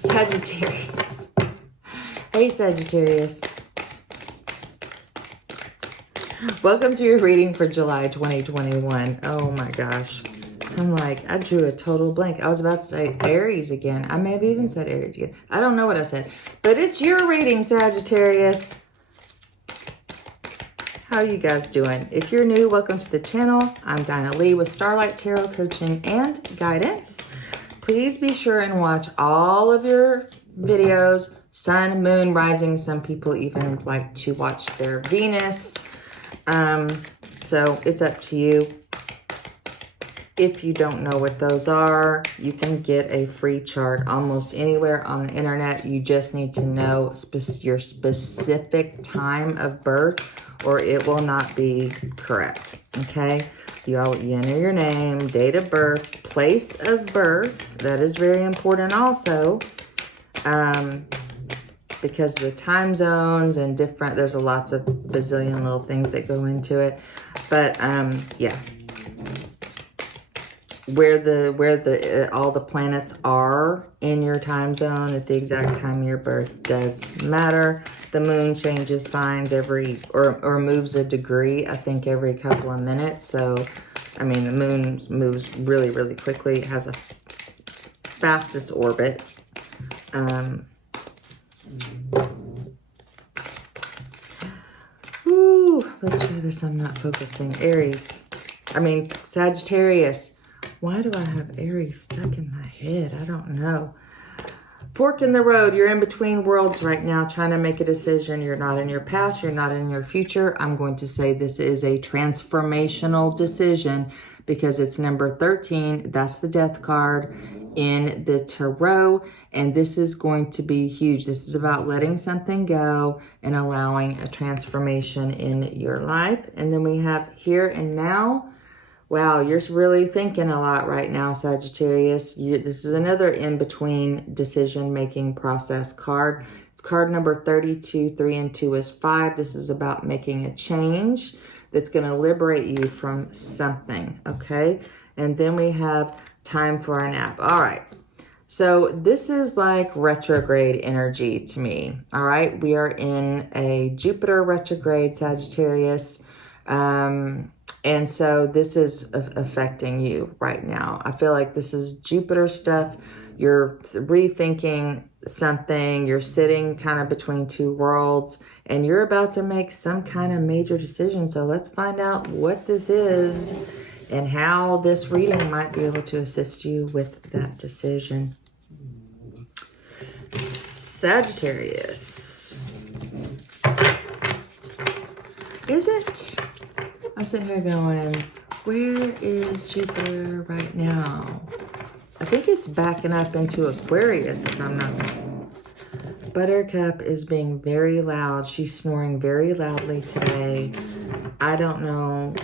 Sagittarius. Hey, Sagittarius. Welcome to your reading for July 2021. Oh my gosh. I'm like, I drew a total blank. I was about to say Aries again. I may have even said Aries again. I don't know what I said. But it's your reading, Sagittarius. How are you guys doing? If you're new, welcome to the channel. I'm Dinah Lee with Starlight Tarot Coaching and Guidance. Please be sure and watch all of your videos, sun, moon, rising. Some people even like to watch their Venus. So it's up to you. If you don't know what those are, you can get a free chart almost anywhere on the internet. You just need to know your specific time of birth or it will not be correct, okay? You enter your name, date of birth, place of birth. That is very important also, because the time zones and different, there's lots of bazillion little things that go into it. But yeah, where all the planets are in your time zone at the exact time of your birth does matter. The moon changes signs or moves a degree, I think, every couple of minutes. So, I mean, the moon moves really, really quickly. It has a fastest orbit. Let's try this. I'm not focusing. Sagittarius. Why do I have Aries stuck in my head? I don't know. Fork in the road. You're in between worlds right now trying to make a decision. You're not in your past. You're not in your future. I'm going to say this is a transformational decision because it's number 13. That's the death card in the tarot. And this is going to be huge. This is about letting something go and allowing a transformation in your life. And then we have here and now. Wow, you're really thinking a lot right now, Sagittarius. This is another in-between decision-making process card. It's card number 32. 3 and 2 is 5. This is about making a change that's going to liberate you from something, okay? And then we have time for a nap. All right. So this is like retrograde energy to me, all right? We are in a Jupiter retrograde, Sagittarius. And so this is affecting you right now. I feel like this is Jupiter stuff. You're rethinking something. You're sitting kind of between two worlds and you're about to make some kind of major decision. So let's find out what this is and how this reading might be able to assist you with that decision. Sagittarius. Is it? I'm sitting here going, where is Jupiter right now? I think it's backing up into Aquarius, if I'm not mistaken. Buttercup is being very loud. She's snoring very loudly today. I don't know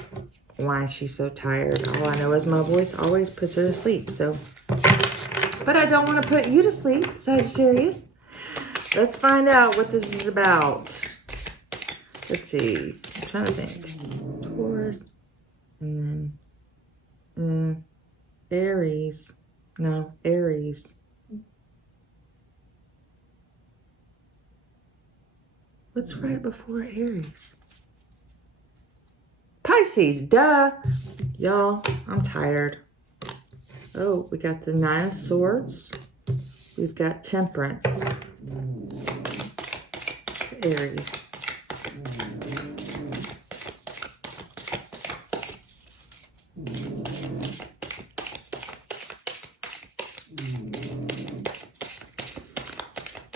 why she's so tired. All I know is my voice always puts her to sleep. So, but I don't want to put you to sleep, Sagittarius. Let's find out what this is about. Let's see. I'm trying to think. Taurus, and then Aries. No, Aries. What's right before Aries? Pisces, duh. Y'all, I'm tired. Oh, we got the 9 of Swords. We've got Temperance. Aries.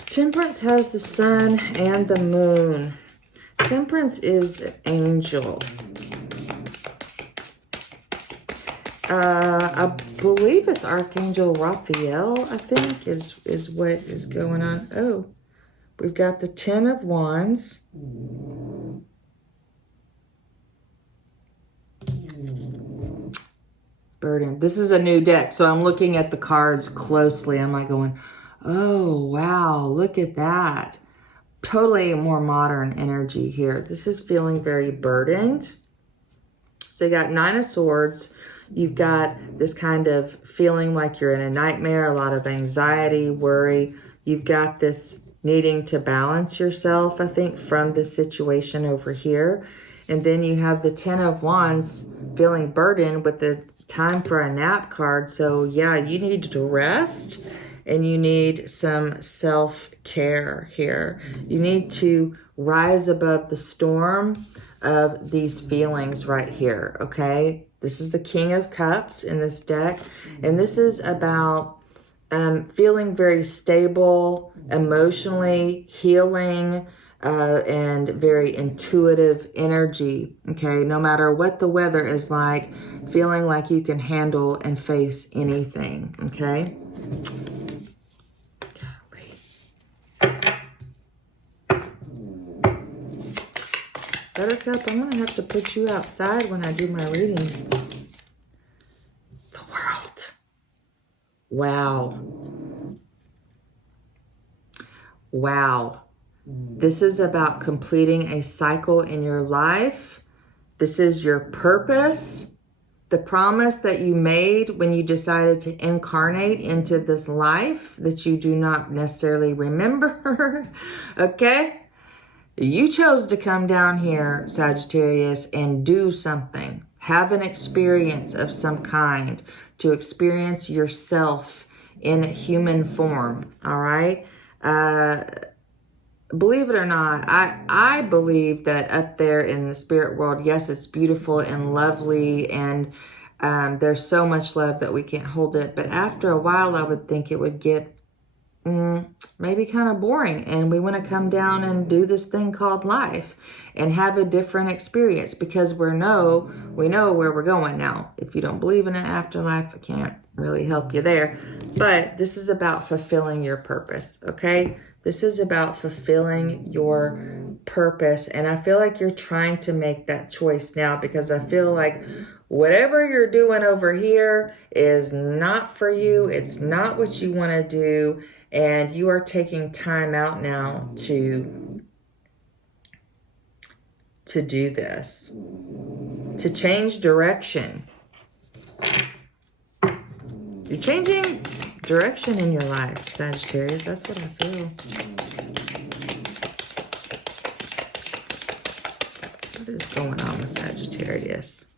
Temperance has the sun and the moon. Temperance is the angel. I believe it's Archangel Raphael, I think, is what is going on. Oh, we've got the 10 of Wands. Burden. This is a new deck, so I'm looking at the cards closely. I'm like going, oh, wow, look at that. Totally more modern energy here. This is feeling very burdened. So you got 9 of Swords. You've got this kind of feeling like you're in a nightmare, a lot of anxiety, worry. You've got this needing to balance yourself, I think, from the situation over here. And then you have the Ten of Wands feeling burdened with the time for a nap card. So yeah, you need to rest and you need some self-care here. You need to rise above the storm of these feelings right here, okay? This is the King of Cups in this deck. And this is about feeling very stable, emotionally healing, and very intuitive energy, okay? No matter what the weather is like, feeling like you can handle and face anything, okay? Buttercup, I'm going to have to put you outside when I do my readings. The World. Wow. Wow. This is about completing a cycle in your life. This is your purpose. The promise that you made when you decided to incarnate into this life that you do not necessarily remember. Okay? You chose to come down here, Sagittarius, and do something. Have an experience of some kind, to experience yourself in human form, all right? Believe it or not, I believe that up there in the spirit world, yes, it's beautiful and lovely, and there's so much love that we can't hold it. But after a while, I would think it would get maybe kind of boring, and we want to come down and do this thing called life and have a different experience, because we know where we're going now. If you don't believe in an afterlife, I can't really help you there. But this is about fulfilling your purpose, okay? This is about fulfilling your purpose, and I feel like you're trying to make that choice now, because I feel like whatever you're doing over here is not for you. It's not what you want to do. And you are taking time out now to do this, to change direction. You're changing direction in your life, Sagittarius. That's what I feel. What is going on with Sagittarius?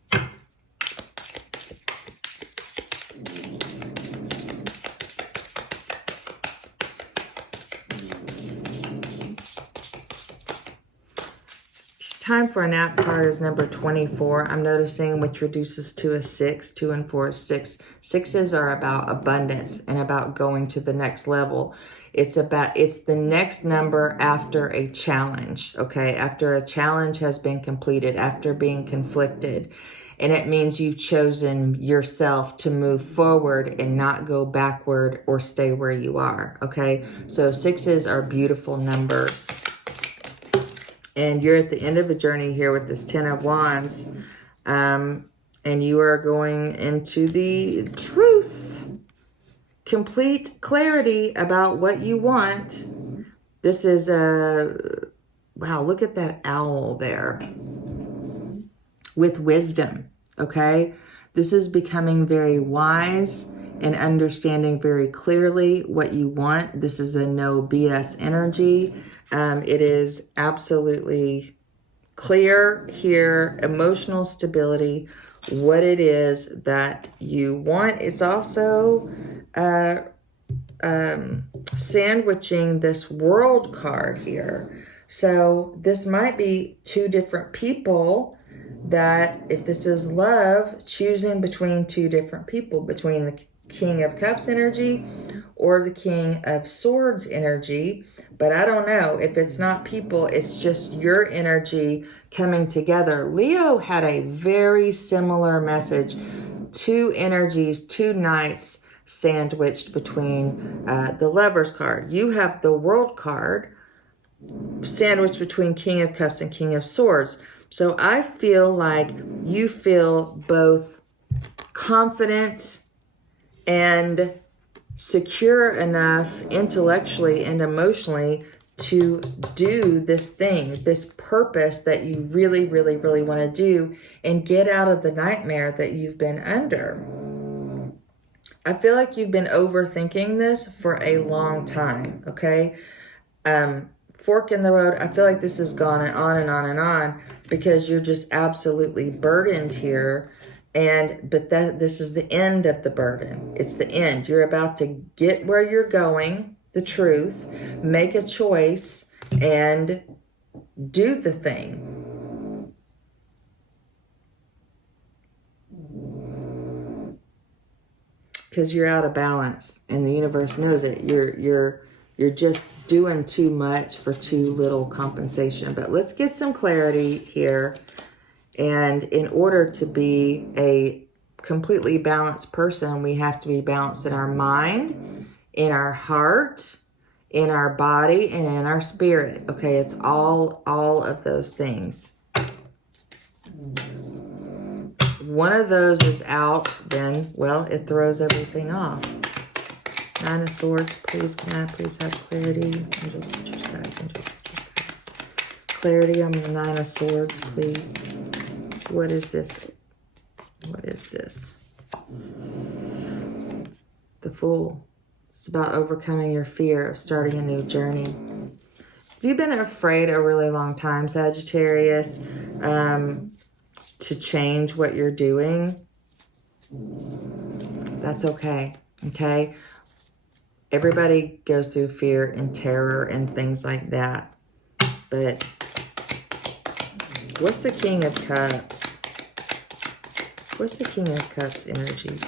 Time for a nap card is number 24. I'm noticing, which reduces to a 6. 2 and 4 is 6. Sixes are about abundance and about going to the next level. It's the next number after a challenge, okay? After a challenge has been completed, after being conflicted. And it means you've chosen yourself to move forward and not go backward or stay where you are, okay? So sixes are beautiful numbers. And you're at the end of a journey here with this Ten of Wands. And you are going into the truth. Complete clarity about what you want. This is wow, look at that owl there. With wisdom, okay? This is becoming very wise and understanding very clearly what you want. This is a no BS energy. It is absolutely clear here, emotional stability, what it is that you want. It's also sandwiching this World card here. So this might be two different people that, if this is love, choosing between two different people, between the King of Cups energy or the King of Swords energy. But I don't know if it's not people, it's just your energy coming together. Leo had a very similar message. Two energies, two knights sandwiched between the Lovers card. You have the World card sandwiched between King of Cups and King of Swords. So I feel like you feel both confident and secure enough intellectually and emotionally to do this thing, this purpose that you really, really, really want to do, and get out of the nightmare that you've been under. I feel like you've been overthinking this for a long time, okay? Fork in the road, I feel like this has gone on and on and on because you're just absolutely burdened here. But this is the end of the burden. It's the end. You're about to get where you're going, the truth, make a choice, and do the thing. Because you're out of balance and the universe knows it. You're just doing too much for too little compensation. But let's get some clarity here. And in order to be a completely balanced person, we have to be balanced in our mind, in our heart, in our body, and in our spirit. Okay, it's all of those things. One of those is out, then, well, it throws everything off. Nine of Swords, please, can I please have clarity? Angels, teachers, guides, angels, teachers, guides. Clarity on the Nine of Swords, please. What is this? What is this? The Fool. It's about overcoming your fear of starting a new journey. Have you been afraid a really long time, Sagittarius, to change what you're doing? That's okay, okay? Everybody goes through fear and terror and things like that. But what's the King of Cups? What's the King of Cups energy?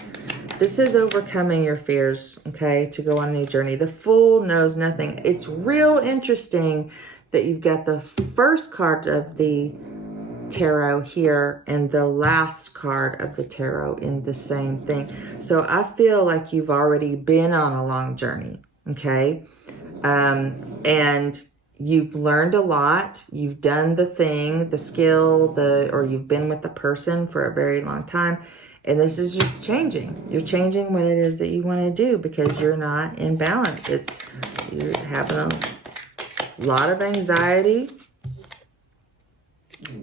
This is overcoming your fears, okay, to go on a new journey. The Fool knows nothing. It's real interesting that you've got the first card of the tarot here and the last card of the tarot in the same thing. So I feel like you've already been on a long journey, okay? And you've learned a lot. You've done the thing, the skill, or you've been with the person for a very long time. And this is just changing. You're changing what it is that you want to do because you're not in balance. You're having a lot of anxiety.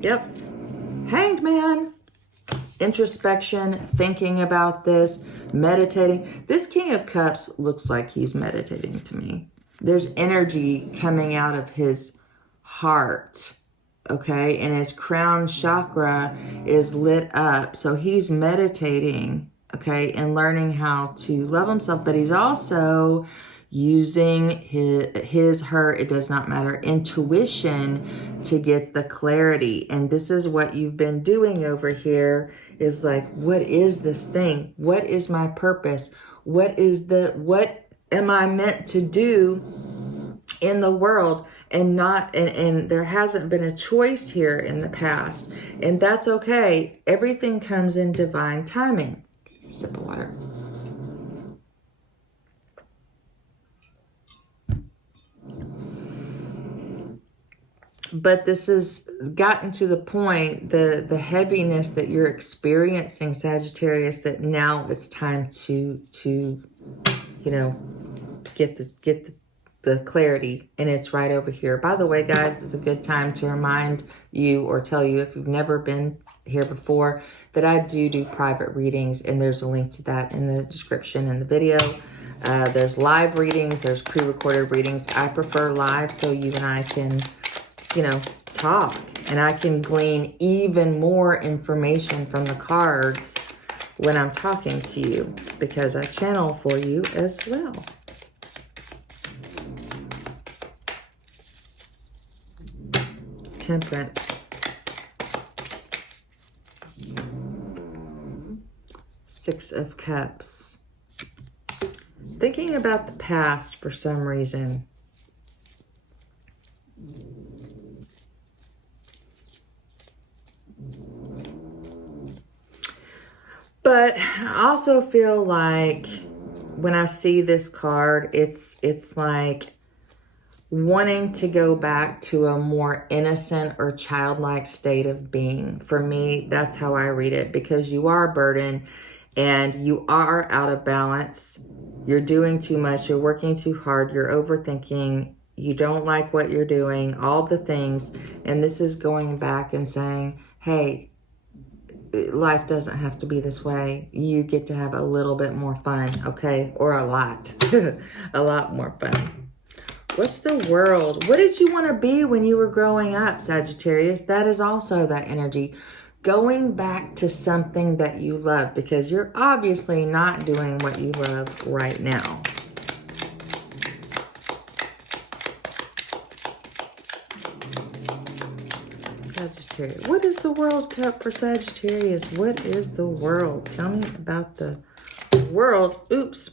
Yep. Hanged Man. Introspection, thinking about this, meditating. This King of Cups looks like he's meditating to me. There's energy coming out of his heart, okay? And his crown chakra is lit up. So he's meditating, okay, and learning how to love himself. But he's also using her, it does not matter, intuition to get the clarity. And this is what you've been doing over here is like, what is this thing? What is my purpose? What am I meant to do in the world? And there hasn't been a choice here in the past. And that's okay. Everything comes in divine timing. Sip of water. But this has gotten to the point, the heaviness that you're experiencing, Sagittarius, that now it's time to get the clarity, and it's right over here. By the way, guys, it's a good time to remind you or tell you if you've never been here before that I do private readings, and there's a link to that in the description in the video. There's live readings, there's pre-recorded readings. I prefer live so you and I can talk, and I can glean even more information from the cards when I'm talking to you because I channel for you as well. Temperance. Six of Cups. Thinking about the past for some reason. But I also feel like when I see this card, it's like wanting to go back to a more innocent or childlike state of being. For me, that's how I read it, because you are burdened and you are out of balance. You're doing too much. You're working too hard. You're overthinking. You don't like what you're doing, all the things. And this is going back and saying, hey, life doesn't have to be this way. You get to have a little bit more fun, okay? Or a lot. A lot more fun. What's the world? What did you want to be when you were growing up, Sagittarius? That is also that energy. Going back to something that you love, because you're obviously not doing what you love right now. Sagittarius. What is the World Cup for Sagittarius? What is the world? Tell me about the world. Oops.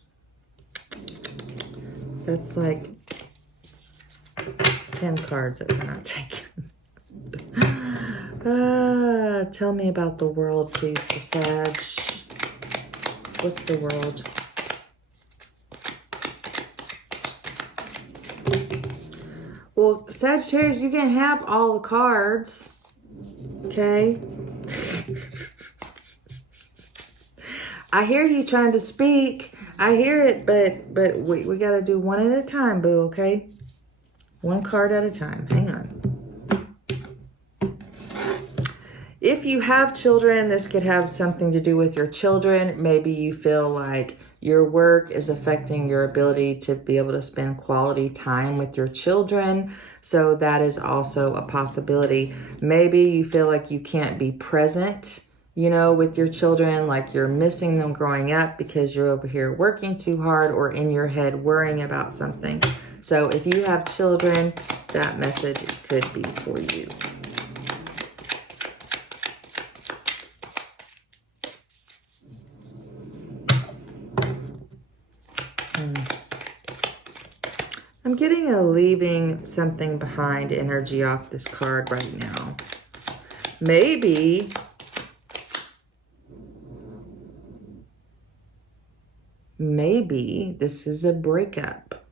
That's like 10 cards that we're not taking. Tell me about the world, please, for Sag. What's the world? Well, Sagittarius, you can have all the cards. Okay? I hear you trying to speak. I hear it, but we got to do one at a time, boo, okay? One card at a time. Hang on. If you have children, this could have something to do with your children. Maybe you feel like your work is affecting your ability to be able to spend quality time with your children. So that is also a possibility. Maybe you feel like you can't be present, you know, with your children, like you're missing them growing up because you're over here working too hard or in your head worrying about something. So if you have children, that message could be for you. I'm getting a leaving something behind energy off this card right now. Maybe this is a breakup.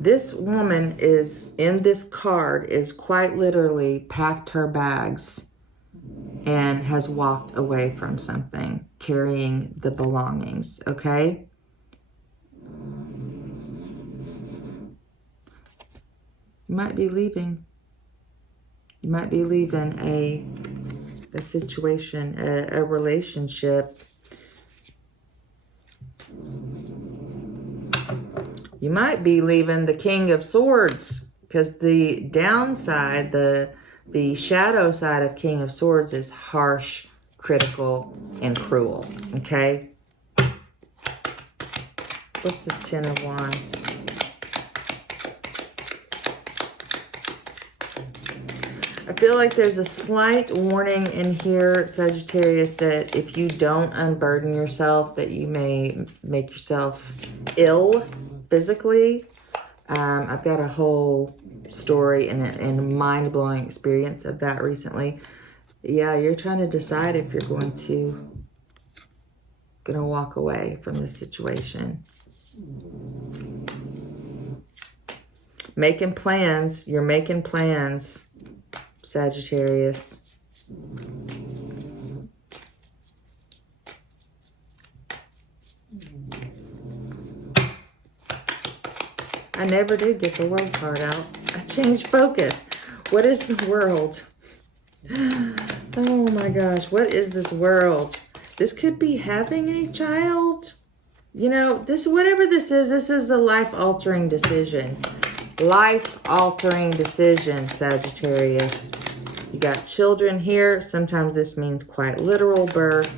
This woman is in this card is quite literally packed her bags and has walked away from something, carrying the belongings, okay? You might be leaving. You might be leaving a situation, a relationship. You might be leaving the King of Swords, because the downside, the shadow side of King of Swords is harsh, critical, and cruel, okay? What's the Ten of Wands? I feel like there's a slight warning in here, Sagittarius, that if you don't unburden yourself, that you may make yourself ill physically. I've got a whole story and a mind-blowing experience of that recently. Yeah, you're trying to decide if you're going to walk away from this situation. Making plans. You're making plans, Sagittarius. I never did get the world card out. I changed focus. What is the world? Oh my gosh, what is this world? This could be having a child. You know, whatever this is a life-altering decision. Life-altering decision, Sagittarius. You got children here. Sometimes this means quite literal birth.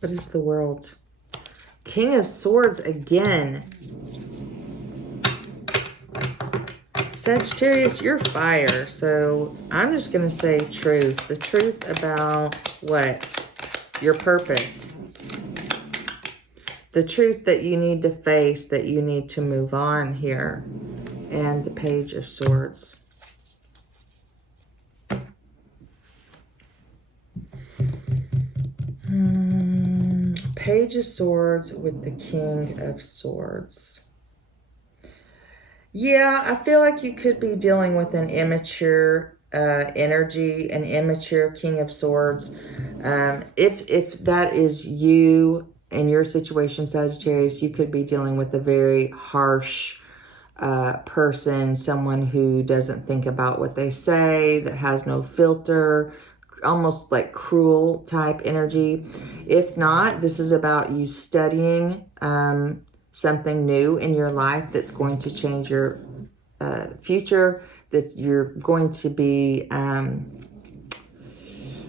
What is the world? King of Swords again. Sagittarius, you're fire. So I'm just going to say truth. The truth about what? Your purpose. The truth that you need to face, that you need to move on here. And the Page of Swords. Page of Swords with the King of Swords. Yeah, I feel like you could be dealing with an immature energy, an immature King of Swords. If that is you in your situation, Sagittarius, you could be dealing with a very harsh, person, someone who doesn't think about what they say, that has no filter, almost like cruel type energy. If not, this is about you studying something new in your life that's going to change your future, that you're going to be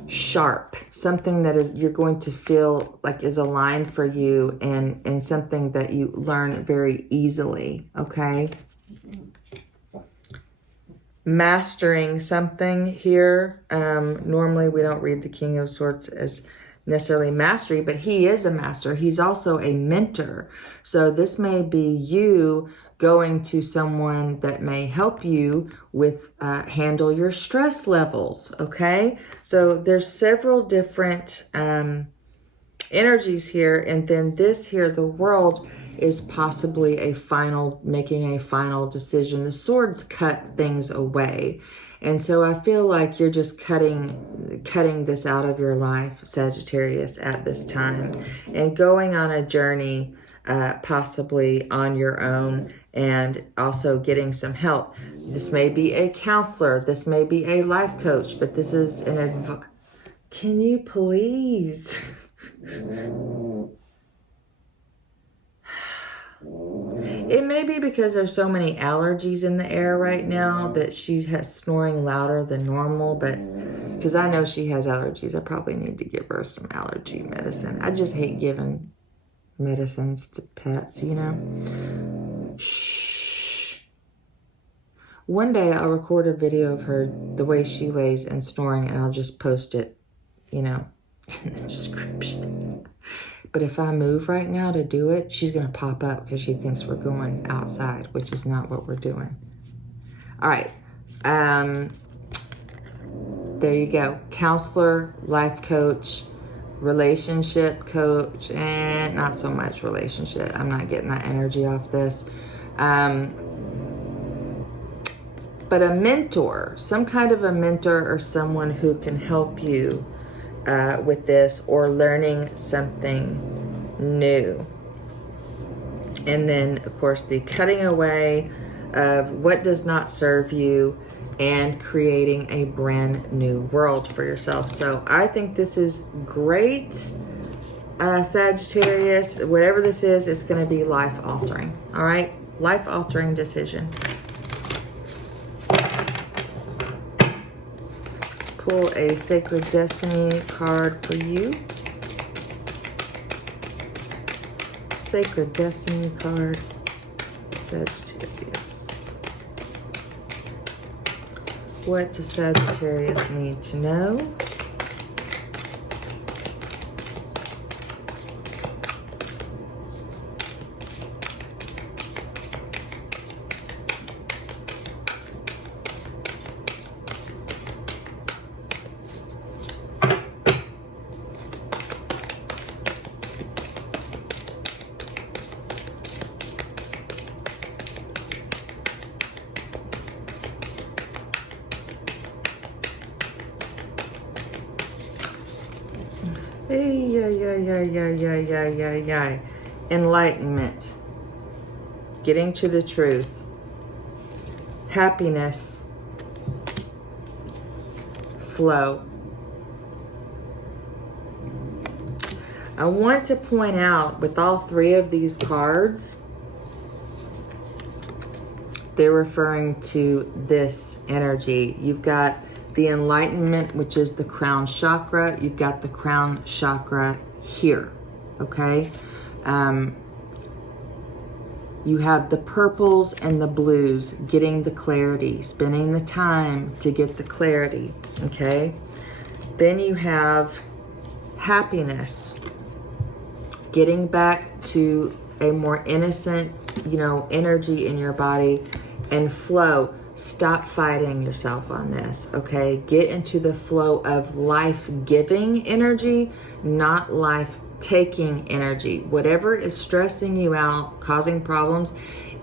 sharp, something that is you're going to feel like is aligned for you, and something that you learn very easily, okay? Mastering something here. Normally we don't read the King of Swords as necessarily mastery, but he is a master. He's also a mentor. So this may be you going to someone that may help you with handle your stress levels, okay? So there's several different energies here, and then this here, the World, is possibly making a final decision. The Swords cut things away. And so I feel like you're just cutting this out of your life, Sagittarius, at this time, and going on a journey, possibly on your own, and also getting some help. This may be a counselor, this may be a life coach, but this is an advice. Can you please? It may be because there's so many allergies in the air right now that she has snoring louder than normal, but because I know she has allergies, I probably need to give her some allergy medicine. I just hate giving medicines to pets, you know? Shh. One day I'll record a video of her, the way she lays and snoring, and I'll just post it, you know, in the description. But if I move right now to do it, she's going to pop up because she thinks we're going outside, which is not what we're doing. All right. There you go. Counselor, life coach, relationship coach, and not so much relationship. I'm not getting that energy off this. But a mentor, some kind of a mentor or someone who can help you with this, or learning something new. And then, of course, the cutting away of what does not serve you and creating a brand new world for yourself. So I think this is great, Sagittarius. Whatever this is, it's going to be life-altering. All right? Life-altering decision. Pull a Sacred Destiny card for you. Sacred Destiny card, Sagittarius. What does Sagittarius need to know? Enlightenment. Getting to the truth. Happiness. Flow. I want to point out with all three of these cards, they're referring to this energy. You've got the enlightenment, which is the crown chakra. You've got the crown chakra here, okay? You have the purples and the blues, getting the clarity, spending the time to get the clarity, okay? Then you have happiness, getting back to a more innocent, you know, energy in your body, and flow. Stop fighting yourself on this, okay? Get into the flow of life-giving energy, not life-taking energy. Whatever is stressing you out, causing problems,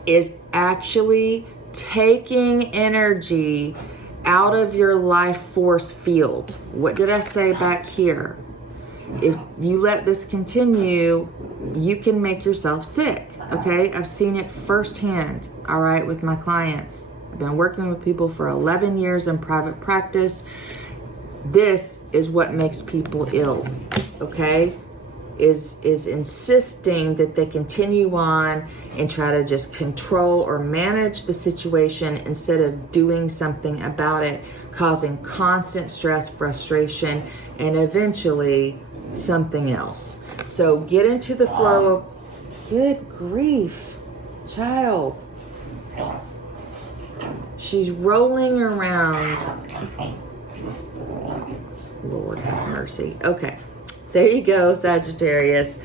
is actually taking energy out of your life force field. What did I say back here? If you let this continue, you can make yourself sick. Okay, I've seen it firsthand, all right, with my clients. I've been working with people for 11 years in private practice. This is what makes people ill, okay? Is insisting that they continue on and try to just control or manage the situation instead of doing something about it, causing constant stress, frustration, and eventually something else. So get into the flow of, good grief, child. She's rolling around. Lord have mercy. Okay. There you go, Sagittarius.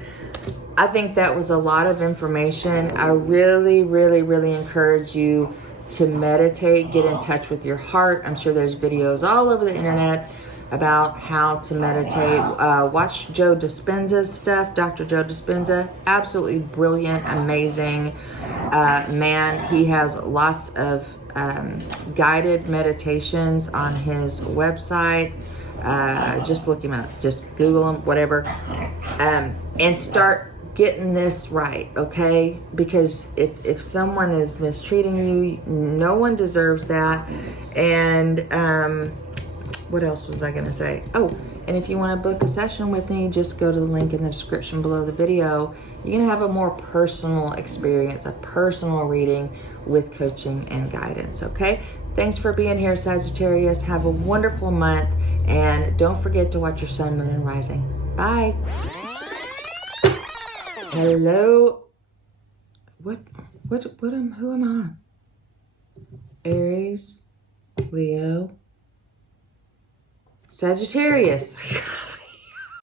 I think that was a lot of information. I really, really, really encourage you to meditate, get in touch with your heart. I'm sure there's videos all over the internet about how to meditate. Watch Joe Dispenza's stuff, Dr. Joe Dispenza. Absolutely brilliant, amazing man. He has lots of guided meditations on his website. Just look him up, just Google him, whatever, and start getting this right, okay? Because if someone is mistreating you, no one deserves that. And what else was I gonna say? Oh, and if you want to book a session with me, just go to the link in the description below the video. You're gonna have a more personal experience, a personal reading with coaching and guidance, okay? Thanks for being here, Sagittarius. Have a wonderful month. And don't forget to watch your sun, moon, and rising. Bye. Hello. Who am I? Aries, Leo, Sagittarius.